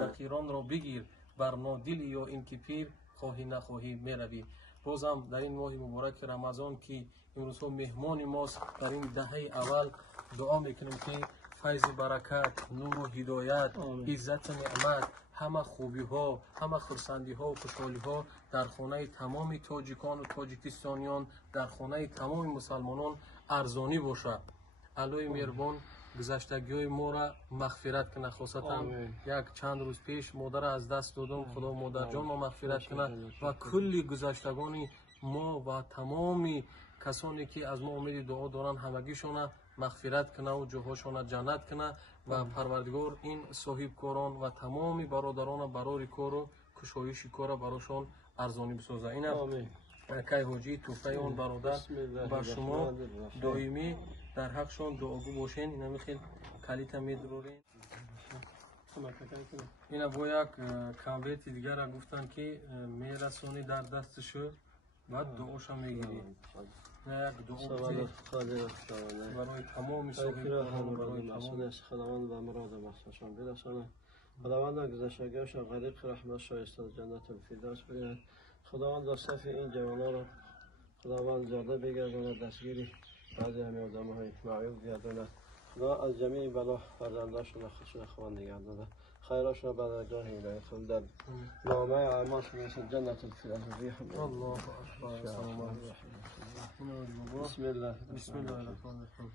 فقیران را بگیر بر نادیل یا این که پیر خواهی نخواهی میروی. بازم در این ماه مبارک رمضان که امروز ها مهمان ماست، در این دهه اول دعا میکنیم که فیض برکت، نور و هدایت، عزت و نعمت، همه خوبی ها، همه خرسندی ها و خوشحالی ها در خانه تمام تاجیکان و تاجیکستانیان، در خانه تمام مسلمانان ارزانی باشه. الهی مهربان گذشتگی های ما را مغفرت کنه. خاصتا یک چند روز پیش مادر از دست دادم، خدا مادر جان ما مغفرت کنه و کلی گذشتگان ما و تمامی کسانی که از ما امید دعا دارن همگیشون مغفرت کنه و جاهاشون جنت کنه و پروردگار این صاحب کاران و تمامی برادران برای کار و کشایش کار براشون ارزانی بسازه. این که حاجی توفه اون برادر با شما دائمی در حقشان دعاگو باشین. اینا میخیل کلیت میدرورین. اینا با یک کامبیت دیگر را گفتن که میرسونی در دستشو بعد دعاشو میگیری. نه یک دعا برای تمام صاحبان برای تمام خداوند و مراد مقصدشان برسانه. خداوند گذشتگیش غریق رحمت شایسته جنت الفردوس بگیرد. خداوند در صف این جوانان را خداوند زیاده بگرداند، دستگیری بعضی همه آدم‌های معیوب گرداند. خدا از جمیع بلا فرزنداشون خودشون خواهند نگه داده، خیراشون را به جای الهی خود در نامه اعمال مثل جنت الفردوس. الله اکبر. بسم الله الرحمن الرحیم.